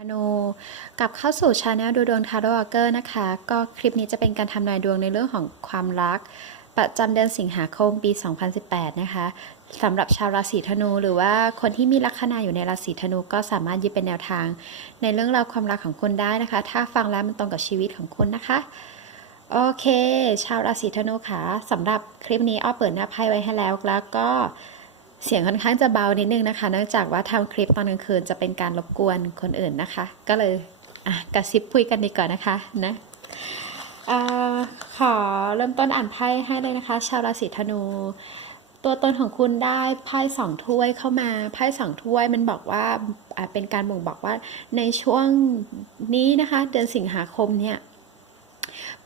ธนูกลับเข้าสู่ช anel ดูดวงทาโร่วอเกอร์นะคะ ก็คลิปนี้จะเป็นการทำนายดวงในเรื่องของความรัก ประจำเดือนสิงหาคมปี 2018 นะคะสำหรับชาวราศีธนู หรือว่าคนที่มีลัคนาอยู่ในราศีธนูก็สามารถยึดเป็นแนวทาง ในเรื่องราวความรักของคุณได้นะคะ ถ้าฟังแล้วมันตรงกับชีวิตของคุณนะคะ โอเค ชาวราศีธนูค่ะสำหรับคลิปนี้อ้อเปิดหน้าไพ่ไว้ให้แล้วแล้วก็ เสียงค่อนข้างจะเบานิดนึงนะคะ เนื่องจากว่าทำคลิปตอนกลางคืนจะเป็นการรบกวนคนอื่นนะคะ ก็เลยกระซิบคุยกันดีก่อนนะคะนะอขอเริ่มต้นอ่านไพ่ให้เลยนะคะ ชาวราศีธนู ตัวตนของคุณได้ไพ่สองถ้วยเข้ามาไพ่สองถ้วยมันบอกว่าเป็นการบ่งบอกว่าในช่วงนี้นะคะ เดือนสิงหาคมเนี่ย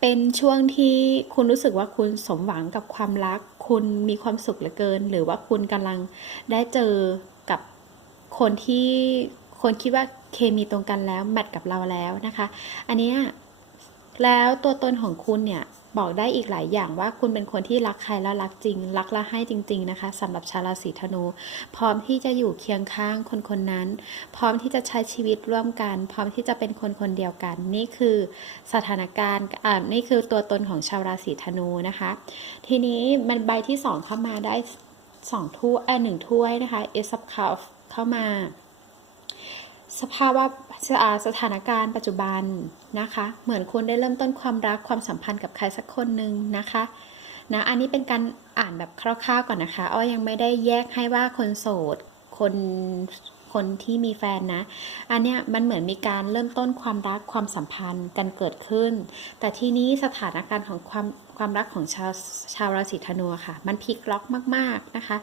เป็นช่วงที่คุณรู้สึกว่าคุณสมหวังกับความรัก คุณมีความสุขเหลือเกิน หรือว่าคุณกำลังได้เจอกับคนที่คนคิดว่าเคมีตรงกันแล้วแมทกับเราแล้วนะคะ อันนี้แล้วตัวตนของคุณเนี่ย บอกได้อีกหลายอย่างว่าคุณเป็นคนที่รักใครแล้วรักจริง รักและให้จริง ๆนะคะสำหรับชาวราศีธนู พร้อมที่จะอยู่เคียงข้างคนคนนั้น พร้อมที่จะใช้ชีวิตร่วมกัน พร้อมที่จะเป็นคนคนเดียวกัน นี่คือสถานการณ์อ่านี่คือตัวตนของชาวราศีธนูนะคะ ทีนี้มันใบที่สองเข้ามาได้สองถ้วยเอหนึ่งถ้วยนะคะ Ace of Cup เข้ามา สภาวะอ่า สถานการณ์ปัจจุบันนะคะ เหมือนคุณได้เริ่มต้นความรักความสัมพันธ์กับใครสักคนหนึ่งนะคะนะอันนี้เป็นการอ่านแบบคร่าวๆก่อนนะคะอ้อยังไม่ได้แยกให้ว่าคนโสดคนคนที่มีแฟนนะ อันเนี้ยมันเหมือนมีการเริ่มต้นความรักความสัมพันธ์กันเกิดขึ้น แต่ทีนี้สถานการณ์ของความความรักของชาวชาวราศีธนูค่ะ มันพลิกล็อกมากๆนะคะ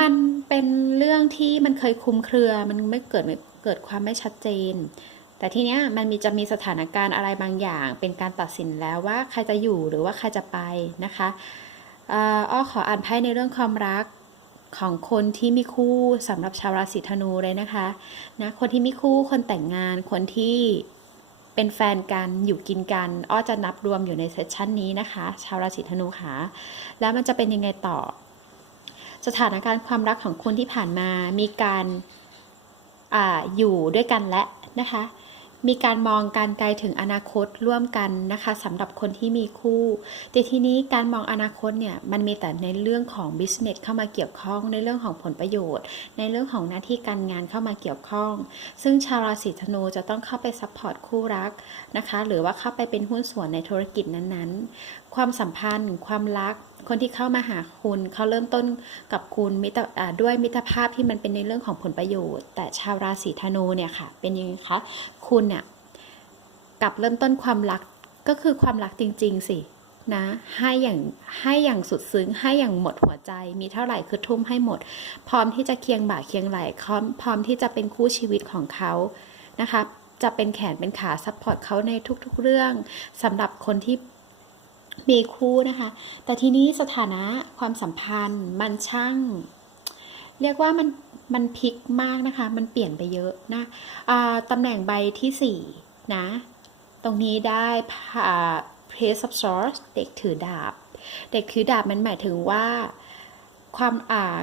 มันเป็นเรื่องที่มันเคยคุมเครือ มันไม่เกิด เกิดความไม่ชัดเจน แต่ทีเนี้ยมันมีจะมีสถานการณ์อะไรบางอย่าง เป็นการตัดสินแล้วว่าใครจะอยู่หรือว่าใครจะไปนะคะอ้อขออ่านไพ่ในเรื่องความรักของคนที่มีคู่สำหรับชาวราศีธนูเลยนะคะนะคนที่มีคู่คนแต่งงานคนที่เป็นแฟนกันอยู่กินกัน อ้อจะนับรวมอยู่ในเซสชันนี้นะคะ ชาวราศีธนูค่ะแล้วมันจะเป็นยังไงต่อ สถานการณ์ความรักของคุณที่ผ่านมามีการ ออยู่ด้วยกันและนะคะ มีการมองการไกลถึงอนาคตร่วมกันนะคะสำหรับคนที่มีคู่ แต่ทีนี้การมองอนาคตเนี่ยมันมีแต่ในเรื่องของ business เข้ามาเกี่ยวข้องในเรื่องของผลประโยชน์ ในเรื่องของหน้าที่การงานเข้ามาเกี่ยวข้อง ซึ่งชาวราศีธนูจะต้องเข้าไปซัพพอร์ตคู่รักนะคะ หรือว่าเข้าไปเป็นหุ้นส่วนในธุรกิจนั้นๆ ความสัมพันธ์ ความรัก คนที่เข้ามาหาคุณเขาเริ่มต้นกับคุณมิตรด้วยมิตรภาพที่มันเป็นในเรื่องของผลประโยชน์ แต่ชาวราศีธนูเนี่ยค่ะ เป็นยังไงคะคุณเนี่ยกับเริ่มต้นความรักก็คือความรักจริง ๆ สินะให้อย่างให้อย่างสุดซึ้งให้อย่างหมดหัวใจ มีเท่าไหร่คือทุ่มให้หมด พร้อมที่จะเคียงบ่าเคียงไหล่พร้อมพร้อมที่จะเป็นคู่ชีวิตของเขานะคะจะเป็นแขนเป็นขาซัพพอร์ตเขาในทุกๆเรื่องสำหรับคนที่ มีคู่นะคะ แต่ทีนี้สถานะความสัมพันธ์มันช่าง เรียกว่ามันมันพลิกมากนะคะ มันเปลี่ยนไปเยอะนะอ่าตำแหน่งใบที่สี่นะ ตรงนี้ได้อ่า Prince of Swords เด็กถือดาบ เด็กถือดาบมันหมายถึงว่าความอ่า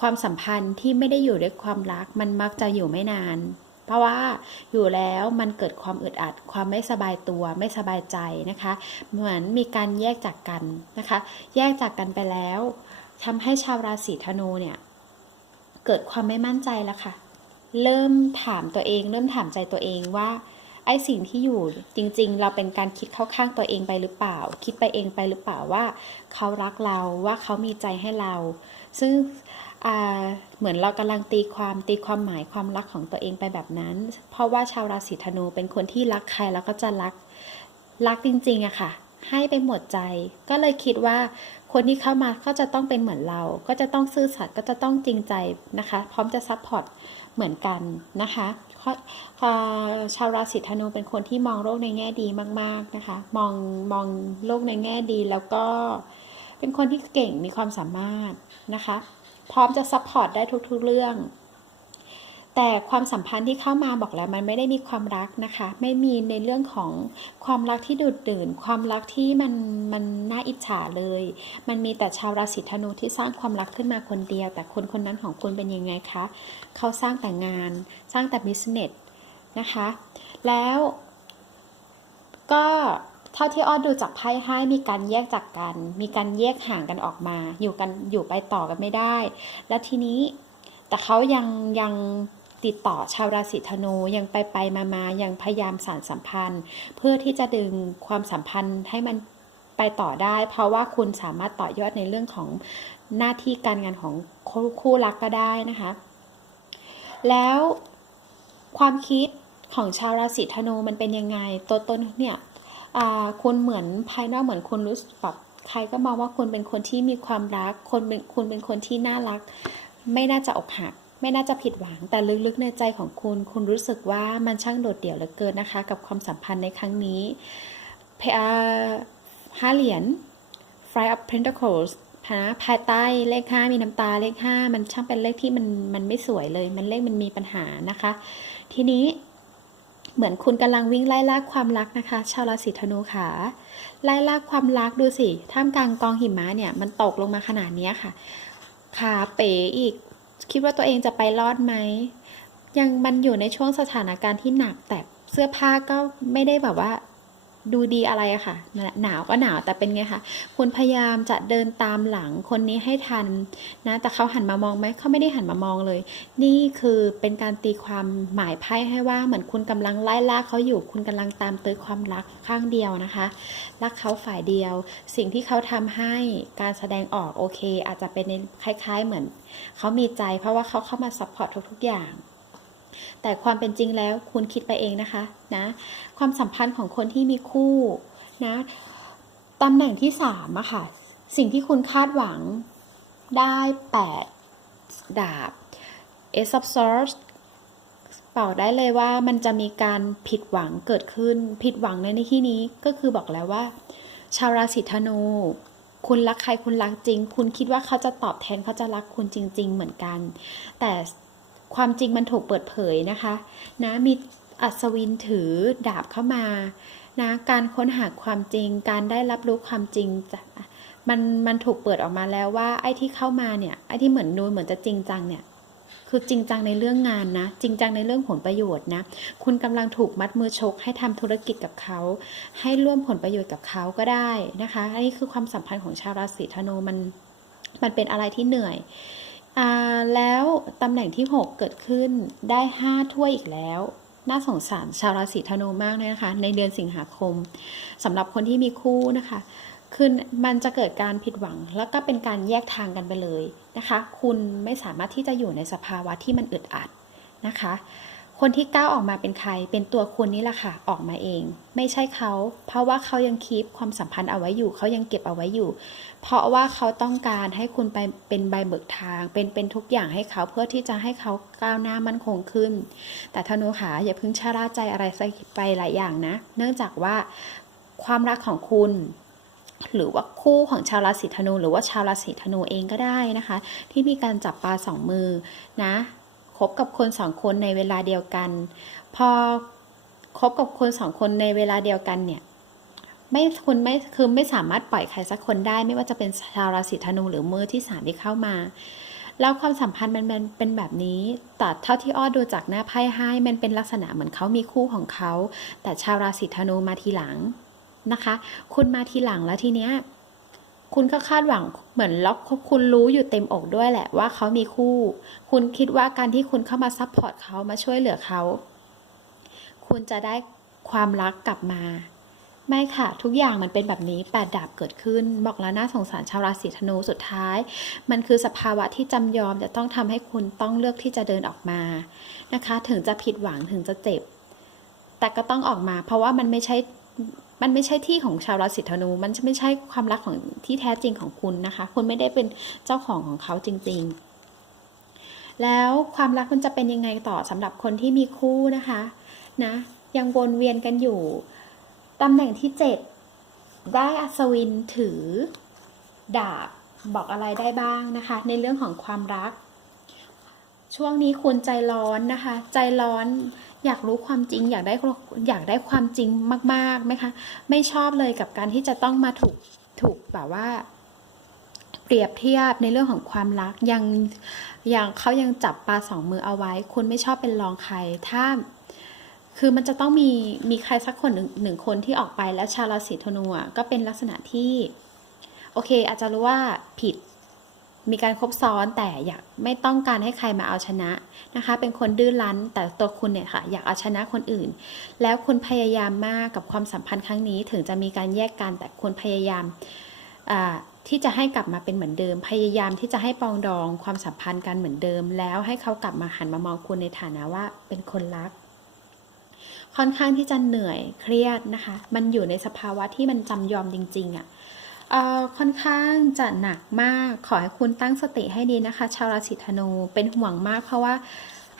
ความสัมพันธ์ที่ไม่ได้อยู่ด้วยความรัก มันมักจะอยู่ไม่นาน เพราะว่าอยู่แล้วมันเกิดความอึดอัด ความไม่สบายตัวไม่สบายใจนะคะ เหมือนมีการแยกจากกันนะคะ แยกจากกันไปแล้วทำให้ชาวราศีธนูเนี่ยเกิดความไม่มั่นใจแล้วค่ะ เริ่มถามตัวเอง เริ่มถามใจตัวเองว่าไอ้สิ่งที่อยู่จริงๆ เราเป็นการคิดเข้าข้างตัวเองไปหรือเปล่า คิดไปเองไปหรือเปล่าว่า เขารักเราว่าเขามีใจให้เรา ซึ่ง เหมือนเรากำลังตีความตีความหมายความรักของตัวเองไปแบบนั้น เพราะว่าชาวราศีธนูเป็นคนที่รักใครแล้วก็จะรักรักจริงๆอะค่ะ ให้ไปหมดใจ ก็เลยคิดว่าคนที่เข้ามาก็จะต้องเป็นเหมือนเรา ก็จะต้องซื่อสัตย์ก็จะต้องจริงใจนะคะ พร้อมจะซัพพอร์ตเหมือนกันนะคะเพราะชาวราศีธนูเป็นคนที่มองโลกในแง่ดีมากๆนะคะ มองมองโลกในแง่ดีแล้วก็เป็นคนที่เก่งมีความสามารถนะคะ พร้อมจะซัพพอร์ตได้ทุกๆเรื่อง แต่ความสัมพันธ์ที่เข้ามาบอกแล้วมันไม่ได้มีความรักนะคะ ไม่มีในเรื่องของความรักที่ดูดดื่น ความรักที่มันมันน่าอิจฉาเลย มันมีแต่ชาวราศีธนูที่สร้างความรักขึ้นมาคนเดียว แต่คนคนนั้นของคุณเป็นยังไงคะเขาสร้างแต่งาน สร้างแต่บิสเนสนะคะ แล้วก็ เท่าที่อ้อดูจากไพ่ให้มีการแยกจากกัน มีการแยกห่างกันออกมา อยู่กันอยู่ไปต่อกันไม่ได้ และทีนี้แต่เขายังยังติดต่อชาวราศีธนูยังไปไปมามายังพยายามสานสัมพันธ์ เพื่อที่จะดึงความสัมพันธ์ให้มันไปต่อได้ เพราะว่าคุณสามารถต่อยอดในเรื่องของหน้าที่การงานของคู่คู่รักก็ได้นะคะ แล้วความคิดของชาวราศีธนูมันเป็นยังไงตัวตนเนี่ย คุณเหมือนภายนอกเหมือนคุณรู้สึกแบบใครก็มองว่าคุณเป็นคนที่มีความรัก คนเป็นคุณเป็นคนที่น่ารัก ไม่น่าจะอกหัก ไม่น่าจะผิดหวัง แต่ลึกๆในใจของคุณ คุณรู้สึกว่ามันช่างโดดเดี่ยวเหลือเกินนะคะ กับความสัมพันธ์ในครั้งนี้เพอห้าเหรียญ Five of Pentacles นะภายใต้เลข5มีน้ำตาเลข5มันช่างเป็นเลขที่มันมันไม่สวยเลย มันเลขมันมีปัญหานะคะ ทีนี้ เหมือนคุณกำลังวิ่งไล่ล่าความรักนะคะ ชาวราศีธนูค่ะ ไล่ล่าความรักดูสิ ท่ามกลางกองหิมะเนี่ยมันตกลงมาขนาดนี้ค่ะ ขาเป๋อีก คิดว่าตัวเองจะไปรอดไหม ยังมันอยู่ในช่วงสถานการณ์ที่หนักแต่เสื้อผ้าก็ไม่ได้แบบว่า ดูดีอะไรอะค่ะ หนาวก็หนาวแต่เป็นไงคะคุณพยายามจะเดินตามหลังคนนี้ให้ทันนะแต่เขาหันมามองไหมเขาไม่ได้หันมามองเลย นี่คือเป็นการตีความหมายไพ่ให้ว่าเหมือนคุณกำลังไล่ล่าเขาอยู่ คุณกำลังตามตื้อความรักข้างเดียวนะคะรักเขาฝ่ายเดียว สิ่งที่เขาทำให้การแสดงออกโอเค อาจจะเป็นในคล้าย ๆ เหมือนเขามีใจ เพราะว่าเขาเข้ามาซัพพอร์ตทุก ๆ อย่าง แต่ความเป็นจริงแล้วคุณคิดไปเองนะคะนะความสัมพันธ์ของคนที่มีคู่นะตำแหน่งที่สามอะค่ะ สิ่งที่คุณคาดหวังได้แปดดาบ Ace of Swords เป่าได้เลยว่ามันจะมีการผิดหวังเกิดขึ้น ผิดหวังในที่นี้ก็คือบอกแล้วว่า ชาวราศีธนู คุณรักใครคุณรักจริง คุณคิดว่าเขาจะตอบแทนเขาจะรักคุณจริง ๆ เหมือนกัน แต่ ความจริงมันถูกเปิดเผยนะคะนะมีอัศวินถือดาบเข้ามานะการค้นหาความจริง การได้รับรู้ความจริงจากมันมันถูกเปิดออกมาแล้วว่าไอ้ที่เข้ามาเนี่ยไอ้ที่เหมือนนูนเหมือนจะจริงจังเนี่ยคือจริงจังในเรื่องงานนะจริงจังในเรื่องผลประโยชน์นะคุณกำลังถูกมัดมือชกให้ทำธุรกิจกับเขา ให้ร่วมผลประโยชน์กับเขาก็ได้นะคะอันนี้คือความสัมพันธ์ของชาวราศีธนูมันมันเป็นอะไรที่เหนื่อย แล้วตำแหน่งที่ 6 เกิดขึ้นได้ 5 ถ้วยอีกแล้ว น่าสงสารชาวราศีธนูมากเลยนะคะ ในเดือนสิงหาคมสำหรับคนที่มีคู่นะคะคือมันจะเกิดการผิดหวังแล้วก็เป็นการแยกทางกันไปเลยนะคะ คุณไม่สามารถที่จะอยู่ในสภาวะที่มันอึดอัดนะคะ คนที่ก้าวออกมาเป็นใคร เป็นตัวคุณนี่แหละค่ะ ออกมาเอง ไม่ใช่เขา เพราะว่าเขายังคีปความสัมพันธ์เอาไว้อยู่ เขายังเก็บเอาไว้อยู่ เพราะว่าเขาต้องการให้คุณไปเป็นใบเบิกทาง เป็นเป็นทุกอย่างให้เขาเพื่อที่จะให้เขาก้าวหน้ามั่นคงขึ้น แต่ธนูขาอย่าเพิ่งชะล่าใจอะไรไปหลายอย่างนะ เนื่องจากว่าความรักของคุณ หรือว่าคู่ของชาวราศีธนู หรือว่าชาวราศีธนูเองก็ได้นะคะ ที่มีการจับปลาสองมือนะ บกับคนสองคนในเวลาเดียวกัน พอคบกับคนสองคนในเวลาเดียวกันเนี่ยไม่คุณไม่คือไม่สามารถปล่อยใครสักคนได้ ไม่ว่าจะเป็นชาวราศีธนูหรือมือที่สามที่เข้ามา แล้วความสัมพันธ์มันเป็นเป็นแบบนี้แต่เท่าที่อ้อดูจากหน้าไพ่ให้มันเป็นลักษณะเหมือนเขามีคู่ของเขา แต่ชาวราศีธนูมาทีหลังนะคะ คุณมาทีหลังแล้วทีเนี้ย คุณก็คาดหวังเหมือนแล้วคุณรู้อยู่เต็มอกด้วยแหละว่าเขามีคู่ คุณคิดว่าการที่คุณเข้ามาซัพพอร์ตเขามาช่วยเหลือเขา คุณจะได้ความรักกลับมา ไม่ค่ะ ทุกอย่างมันเป็นแบบนี้แปดดาบเกิดขึ้น บอกแล้วน่าสงสารชาวราศีธนูสุดท้าย มันคือสภาวะที่จำยอมจะต้องทำให้คุณต้องเลือกที่จะเดินออกมานะคะ ถึงจะผิดหวังถึงจะเจ็บ แต่ก็ต้องออกมา เพราะว่ามันไม่ใช่ มันไม่ใช่ที่ของชาวราศีธนู มันไม่ใช่ความรักของที่แท้จริงของคุณนะคะ คุณไม่ได้เป็นเจ้าของของเขาจริง ๆ แล้วความรักมันจะเป็นยังไงต่อสำหรับคนที่มีคู่นะคะนะยังวนเวียนกันอยู่ตำแหน่งที่เจ็ดได้อัศวินถือ ดาบบอกอะไรได้บ้างนะคะ ในเรื่องของความรัก ช่วงนี้คุณใจร้อนนะคะ ใจร้อน อยากรู้ความจริงอยากได้อยากได้ความจริงมากๆไหมคะ ไม่ชอบเลยกับการที่จะต้องมาถูกถูกแบบว่า เปรียบเทียบในเรื่องของความรักยังยังเขายังจับปลาสองมือเอาไว้ คุณไม่ชอบเป็นรองใครถ้าคือมันจะต้องมีมีใครสักคนหนึ่งหนึ่งคนที่ออกไปแล้วชาวราศีธนูอะก็เป็นลักษณะที่ โอเค อาจจะรู้ว่าผิด มีการครบซ้อนแต่อยากไม่ต้องการให้ใครมาเอาชนะนะคะ เป็นคนดื้อรั้น แต่ตัวคุณเนี่ยค่ะ อยากเอาชนะคนอื่น แล้วคุณพยายามมากกับความสัมพันธ์ครั้งนี้ ถึงจะมีการแยกกันแต่คุณพยายามที่จะให้กลับมาเป็นเหมือนเดิม พยายามที่จะให้ปองดองความสัมพันธ์กันเหมือนเดิม แล้วให้เขากลับมาหันมามองคุณในฐานะว่าเป็นคนรัก ค่อนข้างที่จะเหนื่อยเครียดนะคะ มันอยู่ในสภาวะที่มันจำยอมจริงๆอะ่ะ ค่อนข้างจะหนักมาก ขอให้คุณตั้งสติให้ดีนะคะ ชาวราศีธนูเป็นห่วงมากเพราะว่า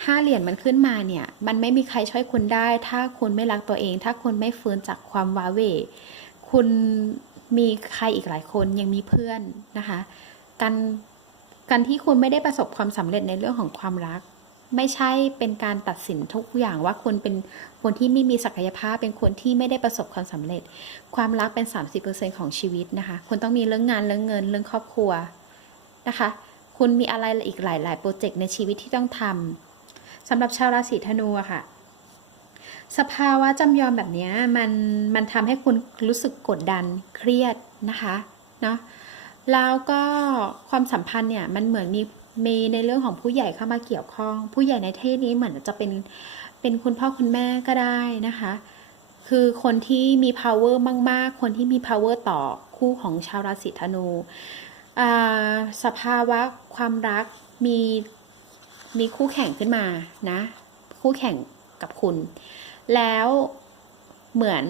ห้าเหรียญมันขึ้นมาเนี่ย มันไม่มีใครช่วยคุณได้ ถ้าคุณไม่รักตัวเอง ถ้าคุณไม่ฟื้นจากความว้าเหวคุณมีใครอีกหลายคนยังมีเพื่อนนะคะ การการที่คุณไม่ได้ประสบความสำเร็จในเรื่องของความรัก ไม่ใช่เป็นการตัดสินทุกอย่างว่าคุณเป็นคนที่ไม่มีศักยภาพ เป็นคนที่ไม่ได้ประสบความสำเร็จ ความรักเป็น 30%ของชีวิตนะคะ คุณต้องมีเรื่องงานเรื่องเงินเรื่องครอบครัวนะคะ คุณมีอะไรอีกหลาย ๆ โปรเจกต์ในชีวิตที่ต้องทำสำหรับชาวราศีธนูอะค่ะ สภาวะจำยอมแบบนี้มันมันทำให้คุณรู้สึกกดดันเครียดนะคะเนาะแล้วก็ความสัมพันธ์เนี่ยมันเหมือนมี มีในเรื่องของผู้ใหญ่เข้ามาเกี่ยวข้อง ผู้ใหญ่ในที่นี้เหมือนจะเป็นเป็นคุณพ่อคุณแม่ก็ได้นะคะ คือคนที่มี power มาก ๆ คนที่มี power ต่อคู่ของชาวราศีธนูอ่าสภาวะความรักมีมีคู่แข่งขึ้นมานะ คู่แข่งกับคุณ แล้วเหมือน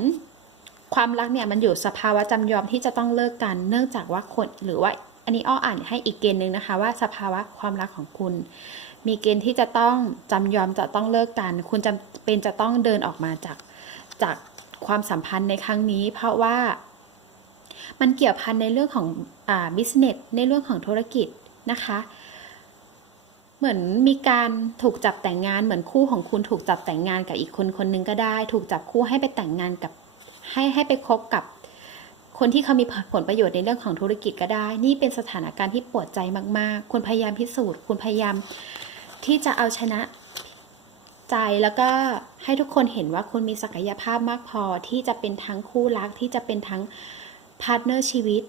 ความรักเนี่ยมันอยู่สภาวะจำยอมที่จะต้องเลิกกัน เนื่องจากว่าคนหรือว่า อันนี้อ้ออ่านให้อีกเกณฑ์หนึ่งนะคะว่าสภาวะความรักของคุณ มีเกณฑ์ที่จะต้องจำยอมจะต้องเลิกกัน คุณจำเป็นจะต้องเดินออกมาจากจากความสัมพันธ์ในครั้งนี้ เพราะว่ามันเกี่ยวพันในเรื่องของอ่าบิสเนสในเรื่องของธุรกิจนะคะ เหมือนมีการถูกจับแต่งงานเหมือนคู่ของคุณถูกจับแต่งงานกับอีกคนคนหนึงก็ได้ ถูกจับคู่ให้ไปแต่งงานกับให้ให้ไปคบกับ คนที่เขามีผลประโยชน์ในเรื่องของธุรกิจก็ได้ นี่เป็นสถานการณ์ที่ปวดใจมากๆ คุณพยายามพิสูจน์ คุณพยายามที่จะเอาชนะใจแล้วก็ให้ทุกคนเห็นว่าคุณมีศักยภาพมากพอที่จะเป็นทั้งคู่รักที่จะเป็นทั้งพาร์ทเนอร์ชีวิต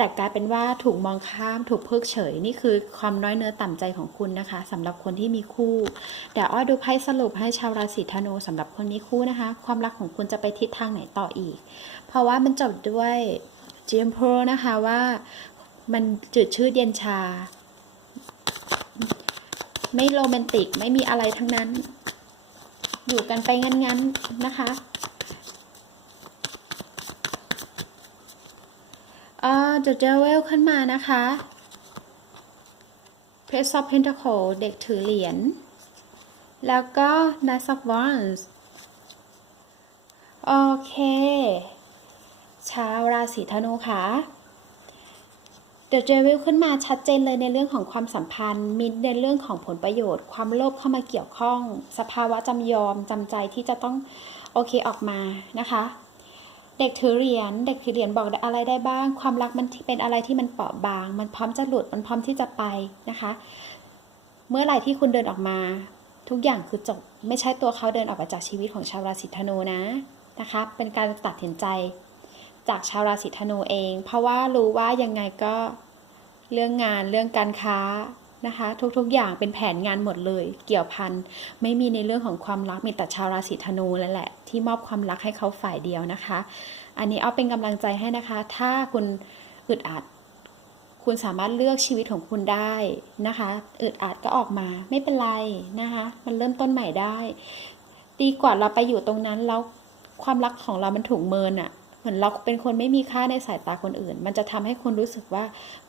แต่กลายเป็นว่าถูกมองข้ามถูกเพิกเฉยนี่คือความน้อยเนื้อต่ำใจของคุณนะคะสำหรับคนที่มีคู่เดี๋ยวอ้อดูไพ่สรุปให้ชาวราศีธนูสำหรับคนมีคู่นะคะ ความรักของคุณจะไปทิศทางไหนต่ออีก เพราะว่ามันจบด้วยเจมโพนะคะว่ามันจืดชืดเย็นชา ไม่โรแมนติกไม่มีอะไรทั้งนั้น อยู่กันไปงั้นๆนะคะ อ่า The Devil ขึ้นมานะคะ Page of Pentacle เด็กถือเหรียญ แล้วก็ Knight of Wands โอเค ชาวราศีธนูค่ะ The Devil ขึ้นมาชัดเจนเลยในเรื่องของความสัมพันธ์มีในเรื่องของผลประโยชน์ ความโลภเข้ามาเกี่ยวข้อง สภาวะจำยอมจำใจที่จะต้อง โอเคออกมานะคะ เด็กถือเหรียญเด็กถือเหรียญบอกอะไรได้บ้าง ความรักมันเป็นอะไรที่มันเปราะบาง มันพร้อมจะหลุดมันพร้อมที่จะไปนะคะ เมื่อไหร่ที่คุณเดินออกมา ทุกอย่างคือจบไม่ใช่ตัวเขาเดินออกมาจากชีวิตของชาวราศีธนูนะนะคะ เป็นการตัดสินใจจากชาวราศีธนูเอง เพราะว่ารู้ว่ายังไงก็เรื่องงานเรื่องการค้า นะคะ ทุกๆอย่างเป็นแผนงานหมดเลย เกี่ยวพันไม่มีในเรื่องของความรักมีแต่ชาวราศีธนูแล้วแหละ ที่มอบความรักให้เขาฝ่ายเดียวนะคะ อันนี้เอาเป็นกำลังใจให้นะคะ ถ้าคุณอึดอัด คุณสามารถเลือกชีวิตของคุณได้นะคะอึดอัดก็ออกมาไม่เป็นไรนะคะ มันเริ่มต้นใหม่ได้ ดีกว่าเราไปอยู่ตรงนั้นแล้วความรักของเรามันถูกเมินอะ มือนเราเป็นคนไม่มีค่าในสายตาคนอื่น มันจะทำให้คุณรู้สึกว่า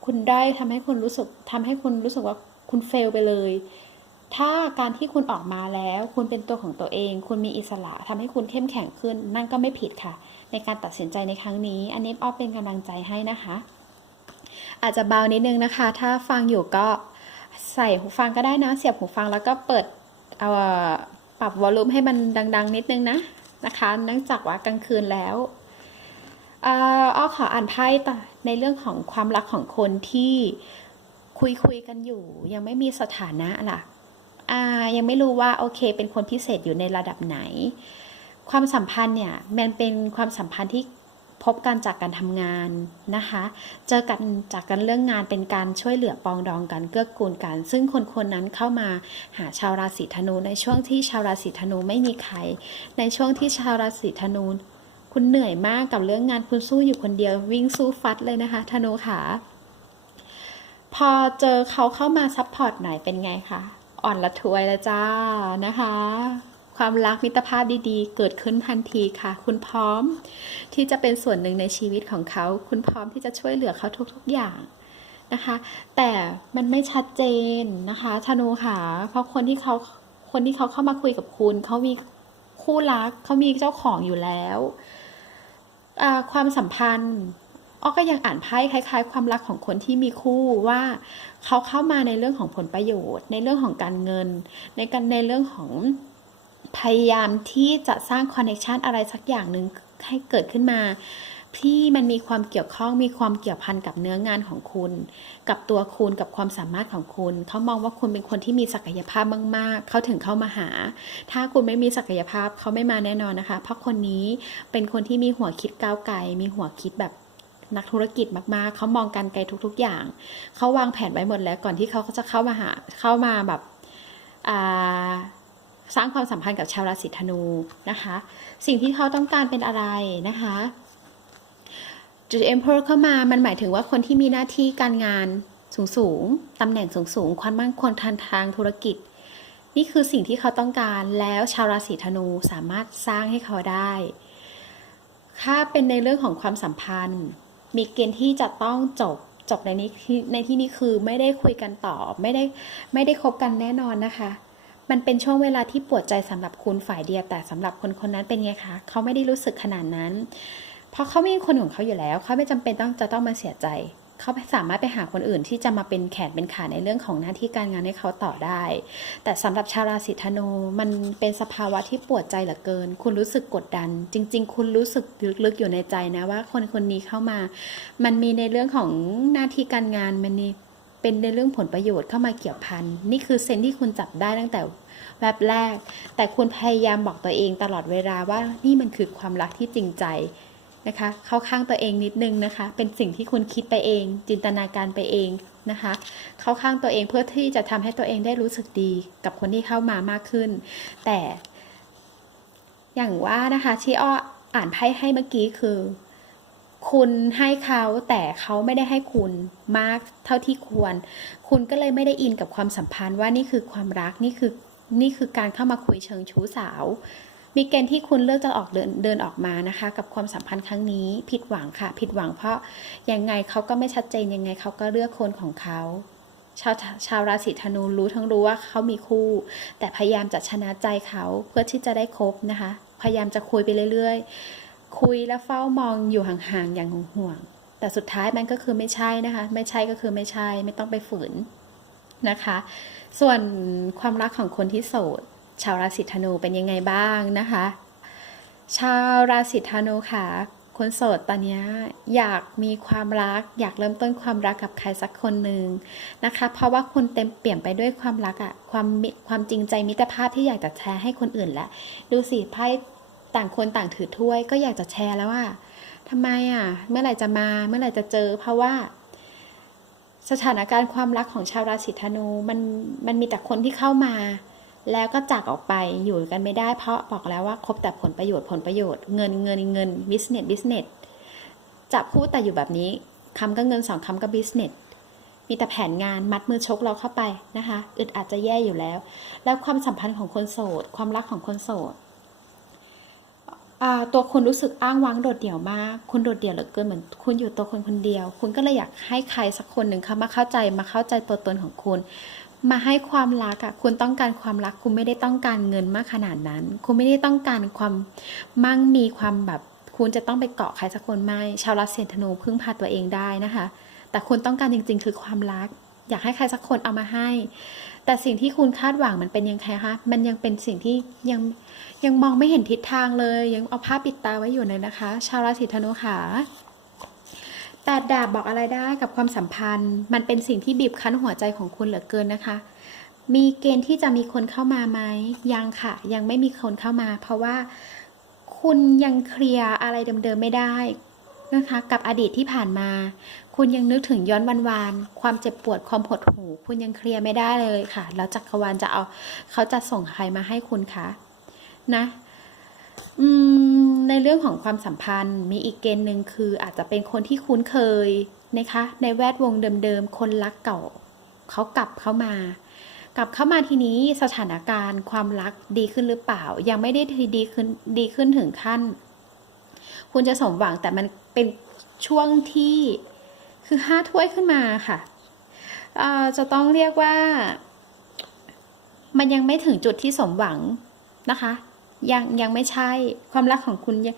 คุณได้ทำให้คุณรู้สึกทำให้คุณรู้สึกว่าคุณเฟลไปเลย ถ้าการที่คุณออกมาแล้ว คุณเป็นตัวของตัวเอง คุณมีอิสระทำให้คุณเข้มแข็งขึ้น นั่นก็ไม่ผิดค่ะ ในการตัดสินใจในครั้งนี้ อันนี้อ้อเป็นกำลังใจให้นะคะ อาจจะเบานิดนึงนะคะ ถ้าฟังอยู่ก็ใส่หูฟังก็ได้นะ เสียบหูฟังแล้วก็เปิดเอ่อปรับวอลลุ่มให้มันดัง ๆ นิดนึงนะนะคะเนื่องจากว่ากลางคืนแล้ว อ้อขออ่านไพ่ต่อในเรื่องของความรักของคนที่คุยคุยกันอยู่ ยังไม่มีสถานะล่ะอ่ายังไม่รู้ว่าโอเค เป็นคนพิเศษอยู่ในระดับไหน ความสัมพันธ์เนี่ยมันเป็นความสัมพันธ์ที่พบกันจากการทำงานนะคะ เจอกันจากการเรื่องงานเป็นการช่วยเหลือปองดองกันเกื้อกูลกัน ซึ่งคนคนนั้นเข้ามาหาชาวราศีธนูในช่วงที่ชาวราศีธนูไม่มีใคร ในช่วงที่ชาวราศีธนู คุณเหนื่อยมากกับเรื่องงานคุณสู้อยู่คนเดียว วิ่งสู้ฟัดเลยนะคะธนูขาพอเจอเขาเข้ามาซัพพอร์ตหน่อยเป็นไงคะอ่อนละทวยล้วจ้านะคะ ความรักมิตรภาพดีๆ เกิดขึ้นทันทีค่ะ คุณพร้อมที่จะเป็นส่วนหนึ่งในชีวิตของเขา คุณพร้อมที่จะช่วยเหลือเขาทุกๆอย่างนะคะ แต่มันไม่ชัดเจนนะคะธนูค่ะ เพราะคนที่เขาคนที่เขาเข้ามาคุยกับคุณเขามีคู่รักเขามีเจ้าของอยู่แล้ว ความสัมพันธ์อ้อก็ยังอ่านไพ่คล้าย ๆ ความรักของคนที่มีคู่ว่าเขาเข้ามาในเรื่องของผลประโยชน์ ในเรื่องของการเงิน ในการในเรื่องของพยายามที่จะสร้างคอนเนคชันอะไรสักอย่างหนึ่งให้เกิดขึ้นมา ที่มันมีความเกี่ยวข้องมีความเกี่ยวพันกับเนื้องานของคุณ กับตัวคุณกับความสามารถของคุณ เขามองว่าคุณเป็นคนที่มีศักยภาพมาก ๆ เขาถึงเข้ามาหา ถ้าคุณไม่มีศักยภาพเขาไม่มาแน่นอนนะคะ เพราะคนนี้เป็นคนที่มีหัวคิดก้าวไกล มีหัวคิดแบบนักธุรกิจมาก ๆ เขามองการไกลทุก ๆ อย่าง เขาวางแผนไว้หมดแล้วก่อนที่เขาจะเข้ามาหาเข้ามาแบบสร้างความสัมพันธ์กับชาวราศีธนูนะคะ สิ่งที่เขาต้องการเป็นอะไรนะคะ จุด Emperor เข้ามามันหมายถึงว่าคนที่มีหน้าที่การงานสูงสูงๆตำแหน่งสูงสูงๆความมั่นคงทางทางธุรกิจ นี่คือสิ่งที่เขาต้องการแล้วชาวราศีธนูสามารถสร้างให้เขาได้ถ้าเป็นในเรื่องของความสัมพันธ์ มีเกณฑ์ที่จะต้องจบจบในนี้ในที่นี้คือไม่ได้คุยกันต่อไม่ได้ไม่ได้คบกันแน่นอนนะคะ มันเป็นช่วงเวลาที่ปวดใจสำหรับคุณฝ่ายเดียวแต่สำหรับคนคนนั้นเป็นไงคะเขาไม่ได้รู้สึกขนาดนั้น เพราะเขามีคนของเขาอยู่แล้ว เขาไม่จำเป็นต้องจะต้องมาเสียใจ เขาสามารถไปหาคนอื่นที่จะมาเป็นแขนเป็นขาในเรื่องของหน้าที่การงานให้เขาต่อได้ แต่สำหรับชาวราศีธนูมันเป็นสภาวะที่ปวดใจเหลือเกิน คุณรู้สึกกดดัน จริง ๆ คุณรู้สึกลึกๆอยู่ในใจนะว่า คนคนนี้เข้ามา มันมีในเรื่องของหน้าที่การงานมันมีเป็นในเรื่องผลประโยชน์เข้ามาเกี่ยวพัน นี่คือเซนที่คุณจับได้ตั้งแต่แวบแรก แต่คุณพยายามบอกตัวเองตลอดเวลาว่านี่มันคือความรักที่จริงใจ นะคะ เข้าข้างตัวเองนิดนึงนะคะ เป็นสิ่งที่คุณคิดไปเอง จินตนาการไปเองนะคะ เข้าข้างตัวเองเพื่อที่จะทำให้ตัวเองได้รู้สึกดีกับคนที่เข้ามามากขึ้น แต่ อย่างว่านะคะที่อ้ออ่านไพ่ให้เมื่อกี้คือ คุณให้เขาแต่เขาไม่ได้ให้คุณมากเท่าที่ควร คุณก็เลยไม่ได้อินกับความสัมพันธ์ว่านี่คือความรักนี่คือนี่คือการเข้ามาคุยเชิงชู้สาว มีเกณฑ์ที่คุณเลือกจะออกเดินเดินออกมานะคะ กับความสัมพันธ์ครั้งนี้ผิดหวังค่ะ ผิดหวังเพราะยังไงเขาก็ไม่ชัดเจนยังไงเขาก็เลือกคนของเขาชาวชาวราศีธนูรู้ทั้งรู้ว่าเขามีคู่ แต่พยายามจะชนะใจเขาเพื่อที่จะได้คบนะคะ พยายามจะคุยไปเรื่อยๆ คุยแล้วเฝ้ามองอยู่ห่างๆอย่างห่วงๆแต่สุดท้ายมันก็คือไม่ใช่นะคะ ไม่ใช่ก็คือไม่ใช่ไม่ต้องไปฝืนนะคะ ส่วนความรักของคนที่โสด ชาวราศีธนูเป็นยังไงบ้างนะคะ ชาวราศีธนูค่ะคนโสดตอนนี้อยากมีความรัก อยากเริ่มต้นความรักกับใครสักคนหนึ่งนะคะ เพราะว่าคุณเต็มเปี่ยมไปด้วยความรักอะความความจริงใจมิตรภาพที่อยากจะแชร์ให้คนอื่นแหละ ดูสิไพ่ต่างคนต่างถือถ้วย ก็อยากจะแชร์แล้วว่าทำไมอะเมื่อไหร่จะมาเมื่อไหร่จะเจอ เพราะว่า สถานการณ์ความรักของชาวราศีธนูมันมันมีแต่คนที่เข้ามา แล้วก็จากออกไปอยู่กันไม่ได้เพราะบอกแล้วว่าคบแต่ผลประโยชน์ผลประโยชน์เงินเงินเงิน business business จะพูดแต่อยู่แบบนี้คำก็เงินสองคำก็ business มีแต่แผนงานมัดมือชกเราเข้าไปนะคะอึดอาจจะแย่อยู่แล้ว แล้วความสัมพันธ์ของคนโสด ความรักของคนโสดตัวคุณรู้สึกอ้างว้างโดดเดี่ยวมาก คุณโดดเดี่ยวเหลือเกินเหมือนคุณอยู่ตัวคนคนเดียว คุณก็เลยอยากให้ใครสักคนหนึ่งเข้ามาเข้าใจมาเข้าใจตัวตนของคุณ มาให้ความรักอะคุณต้องการความรัก คุณไม่ได้ต้องการเงินมากขนาดนั้น คุณไม่ได้ต้องการความมั่งมีความแบบคุณจะต้องไปเกาะใครสักคนไม่ชาวราศีธนูพึ่งพาตัวเองได้นะคะ แต่คุณต้องการจริง ๆ คือความรัก อยากให้ใครสักคนเอามาให้ แต่สิ่งที่คุณคาดหวังมันเป็นยังไงคะมันยังเป็นสิ่งที่ยังยังมองไม่เห็นทิศทางเลย ยังเอาผ้าปิดตาไว้อยู่เลยนะคะ ชาวราศีธนูค่ะ แปดดาบบอกอะไรได้กับความสัมพันธ์ มันเป็นสิ่งที่บีบคั้นหัวใจของคุณเหลือเกินนะคะ มีเกณฑ์ที่จะมีคนเข้ามาไหมยังค่ะ ยังไม่มีคนเข้ามา เพราะว่าคุณยังเคลียร์อะไรเดิมๆไม่ได้นะคะ กับอดีตที่ผ่านมา คุณยังนึกถึงย้อนวันวานๆความเจ็บปวดความหดหู่คุณยังเคลียร์ไม่ได้เลยค่ะ แล้วจักรวาลจะเอา เขาจะส่งใครมาให้คุณคะนะ ในเรื่องของความสัมพันธ์มีอีกเกณฑ์หนึ่งคืออาจจะเป็นคนที่คุ้นเคยนะคะ ในแวดวงเดิมๆ คนรักเก่าเขากลับเข้ามา กลับเข้ามาทีนี้สถานการณ์ความรักดีขึ้นหรือเปล่า ยังไม่ได้ดีขึ้นดีขึ้นถึงขั้น คุณจะสมหวังแต่มันเป็นช่วงที่คือห้าถ้วยขึ้นมาค่ะจะต้องเรียกว่า มันยังไม่ถึงจุดที่สมหวังนะคะ ยังยังไม่ใช่ความรักของคุณยัง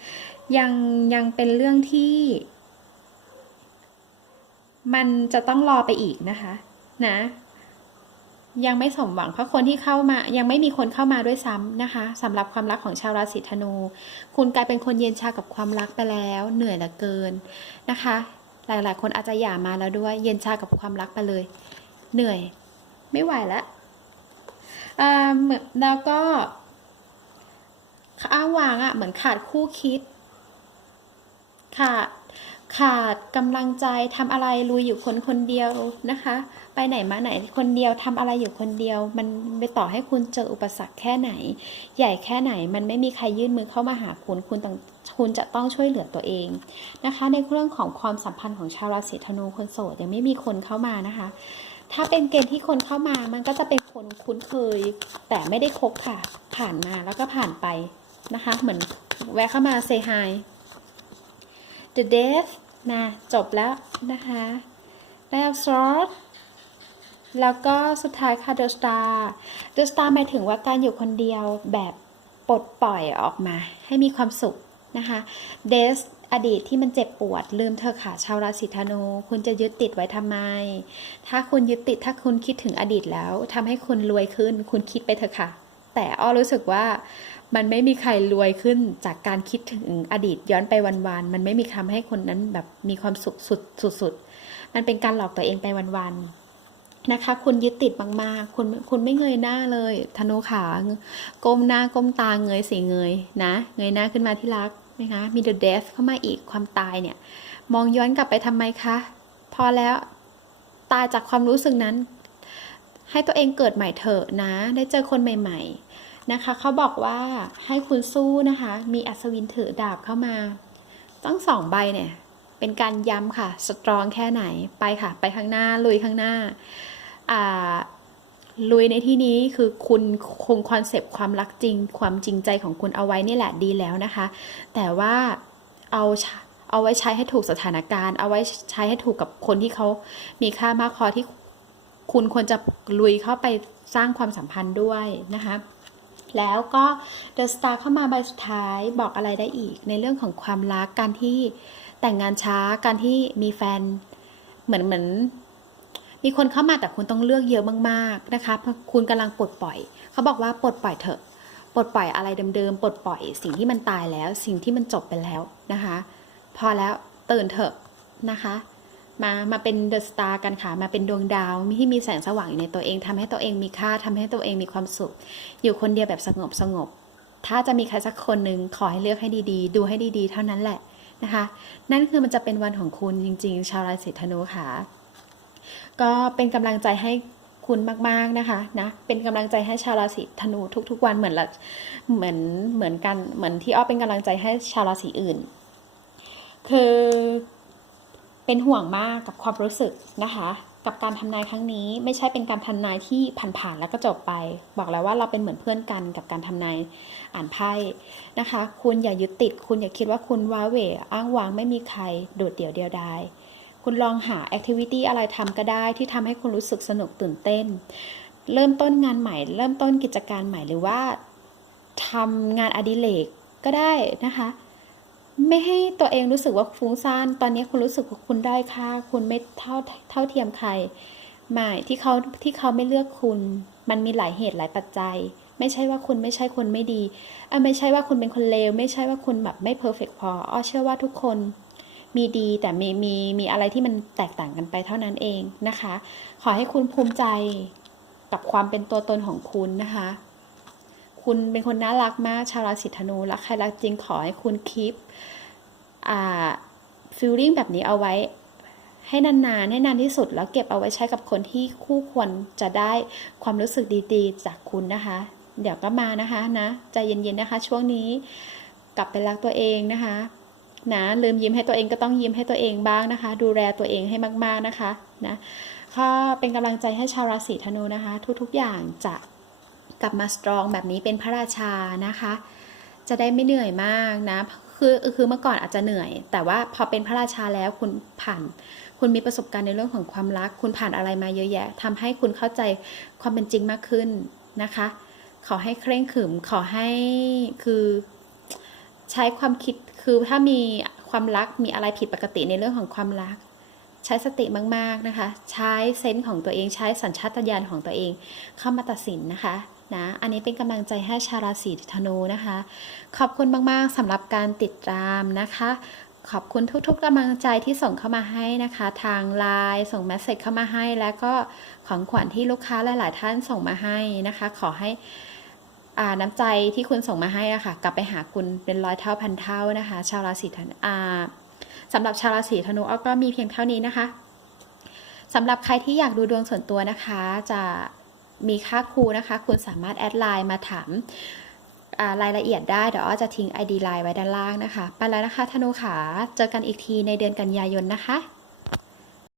ยังยังเป็นเรื่องที่ มันจะต้องรอไปอีกนะคะ นะ ยังไม่สมหวังเพราะคนที่เข้ามา ยังไม่มีคนเข้ามาด้วยซ้ำนะคะสำหรับความรักของชาวราศีธนู คุณกลายเป็นคนเย็นชากับความรักไปแล้ว เหนื่อยเหลือเกินนะคะ หลาย ๆ คนอาจจะหย่ามาแล้วด้วย เย็นชากับความรักไปเลย เหนื่อย ไม่ไหวแล้วเหมือแล้วก็ อ้างวางอะ่ะเหมือนขาดคู่คิด ขาดขาดกำลังใจทำอะไรลุยอยู่คนคนเดียวนะคะ ไปไหนมาไหนคนเดียวทำอะไรอยู่คนเดียว มันไปต่อให้คุณเจออุปสรรคแค่ไหน ใหญ่แค่ไหนมันไม่มีใครยื่นมือเข้ามาหาคุณคุณต้องคุณจะต้องช่วยเหลือตัวเองนะคะ ในเรื่องของความสัมพันธ์ของชาวราศีธนูคนโสดยังไม่มีคนเข้ามานะคะ ถ้าเป็นเกณฑ์ที่คนเข้ามามันก็จะเป็นคนคุ้นเคย แต่ไม่ได้คบค่ะ ผ่านมาแล้วก็ผ่านไป นะคะ เหมือนแวะเข้ามา say hi the death นะจบแล้วนะคะแล้ว sword แล้วก็สุดท้ายค่ะ the star the star หมายถึงว่าการอยู่คนเดียวแบบปลดปล่อยออกมา ให้มีความสุขนะคะ death อดีตที่มันเจ็บปวด ลืมเธอค่ะชาวราศีธนูคุณจะยึดติดไว้ทำไม ถ้าคุณยึดติดถ้าคุณคิดถึงอดีตแล้วทำให้คุณรวยขึ้น คุณคิดไปเถอะค่ะ แต่อ้อรู้สึกว่า มันไม่มีใครรวยขึ้นจากการคิดถึงอดีตย้อนไปวันๆ มันไม่มีคำให้คนนั้นแบบมีความสุขสุดสุดๆมันเป็นการหลอกตัวเองไปวันๆนะคะ คุณยึดติดมากๆ คุณคุณไม่เงยหน้าเลยธนูขาก้มหน้าก้มตาเงยสีเงยนะ เงยหน้าขึ้นมาที่รักนะคะมี the death เข้ามาอีกความตายเนี่ย มองย้อนกลับไปทำไมคะ พอแล้วตายจากความรู้สึกนั้น ให้ตัวเองเกิดใหม่เถอะนะ ได้เจอคนใหม่ ๆ นะคะเขาบอกว่าให้คุณสู้นะคะ มีอัศวินถือดาบเข้ามาตั้งสองใบเนี่ย เป็นการย้ำค่ะ สตรองแค่ไหนไปค่ะ ไปข้างหน้า ลุยข้างหน้าอ่าลุยในที่นี้คือคุณคงคอนเซปต์ความรักจริง ความจริงใจของคุณเอาไว้นี่แหละดีแล้วนะคะ แต่ว่าเอาเอาไว้ใช้ให้ถูกสถานการณ์ เอาไว้ใช้ให้ถูกกับคนที่เขามีค่ามากพอที่คุณควรจะลุยเข้าไปสร้างความสัมพันธ์ด้วยนะคะ แล้วก็เดอะสตาร์เข้ามาใบสุดท้ายบอกอะไรได้อีก ในเรื่องของความรักการที่แต่งงานช้าการที่มีแฟนเหมือนเหมือนมีคนเข้ามาแต่คุณต้องเลือกเยอะมากๆนะคะเพราะคุณกำลังปลดปล่อย เขาบอกว่าปลดปล่อยเถอะปลดปล่อยอะไรเดิมๆปลดปล่อยสิ่งที่มันตายแล้ว สิ่งที่มันจบไปแล้วนะคะ พอแล้วตื่นเถอะนะคะ มามาเป็นเดอะสตาร์กันค่ะ มาเป็นดวงดาวที่มีแสงสว่างอยู่ในตัวเองทำให้ตัวเองมีค่าทำให้ตัวเองมีความสุข อยู่คนเดียวแบบสงบสงบ ถ้าจะมีใครสักคนหนึ่งขอให้เลือกให้ดีๆ ดูให้ดีๆ เท่านั้นแหละนะคะ นั่นคือมันจะเป็นวันของคุณจริง ๆ ชาวราศีธนูค่ะ ก็เป็นกำลังใจให้คุณมากๆนะคะนะเป็นกำลังใจให้ชาวราศีธนูทุก ๆ วันเหมือนละเหมือนเหมือนกันเหมือนที่อ้อเป็นกำลังใจให้ชาวราศีอื่น คือ เป็นห่วงมากกับความรู้สึกนะคะ กับการทำนายครั้งนี้ไม่ใช่เป็นการทำนายที่ผ่านๆแล้วก็จบไป บอกแล้วว่าเราเป็นเหมือนเพื่อนกันกับการทำนายอ่านไพ่นะคะ คุณอย่ายึดติด คุณอย่าคิดว่าคุณว้าเหวอ้างว้างไม่มีใครโดดเดี่ยวเดียวดายคุณลองหาแอคทิวิตี้อะไรทำก็ได้ที่ทำให้คุณรู้สึกสนุกตื่นเต้น เริ่มต้นงานใหม่ เริ่มต้นกิจการใหม่หรือว่าทำงานอดิเรกก็ได้นะคะ ไม่ให้ตัวเองรู้สึกว่าฟุ้งซ่าน ตอนนี้คุณรู้สึกว่าคุณได้ค่า คุณไม่เท่าเท่าเทียมใคร ไม่ที่เขาที่เขาไม่เลือกคุณ มันมีหลายเหตุหลายปัจจัย ไม่ใช่ว่าคุณไม่ใช่คนไม่ดีอ่อไม่ใช่ว่าคุณเป็นคนเลว ไม่ใช่ว่าคุณแบบไม่เพอร์เฟกพออ้อเชื่อว่าทุกคนมีดีแต่มีมีมีอะไรที่มันแตกต่างกันไปเท่านั้นเองนะคะ ขอให้คุณภูมิใจกับความเป็นตัวตนของคุณนะคะ คุณเป็นคนน่ารักมาก ชาวราศีธนูรักใครรักจริงขอให้คุณคีปอ่าฟีลลิ่งแบบนี้เอาไว้ให้นานๆให้นานที่สุด แล้วเก็บเอาไว้ใช้กับคนที่คู่ควรจะได้ความรู้สึกดีๆ จากคุณนะคะ เดี๋ยวก็มานะคะนะใจเย็นๆนะคะ ช่วงนี้กลับไปรักตัวเองนะคะนะลืมยิ้มให้ตัวเองก็ต้องยิ้มให้ตัวเองบ้างนะคะ ดูแลตัวเองให้มากๆนะคะนะก็เป็นกำลังใจให้ชาวราศีธนูนะคะ ทุกๆอย่างจะ กลับมาสตรองแบบนี้เป็นพระราชานะคะ จะได้ไม่เหนื่อยมากนะคือคือเมื่อก่อนอาจจะเหนื่อย แต่ว่าพอเป็นพระราชาแล้วคุณผ่าน คุณมีประสบการณ์ในเรื่องของความรัก คุณผ่านอะไรมาเยอะแยะทำให้คุณเข้าใจความเป็นจริงมากขึ้นนะคะ ขอให้เคร่งขรึมขอให้คือใช้ความคิดคือถ้ามีความรักมีอะไรผิดปกติในเรื่องของความรัก ใช้สติมาก ๆ นะคะ ใช้เซนส์ของตัวเองใช้สัญชาตญาณของตัวเองเข้ามาตัดสินนะคะ นะ อันนี้เป็นกำลังใจให้ชาวราศีธนูนะคะ ขอบคุณมากๆสำหรับการติดตามนะคะ ขอบคุณทุกๆกำลังใจที่ส่งเข้ามาให้นะคะ ทางไลน์ส่งเมสเซจเข้ามาให้ แล้วก็ของขวัญที่ลูกค้าหลายๆท่านส่งมาให้นะคะ ขอให้น้ำใจที่คุณส่งมาให้อะค่ะ กลับไปหาคุณเป็นร้อยเท่าพันเท่านะคะ ชาวราศีธนูสำหรับชาวราศีธนูก็มีเพียงเท่านี้นะคะสำหรับใครที่อยากดูดวงส่วนตัวนะคะ จะ มีค่าครูนะคะ คุณสามารถแอดไลน์มาถามรายละเอียดได้ เดี๋ยวอ้อจะทิ้ง ID ไลน์ไว้ด้านล่างนะคะ ไปแล้วนะคะธนูขา เจอกันอีกทีในเดือนกันยายนนะคะ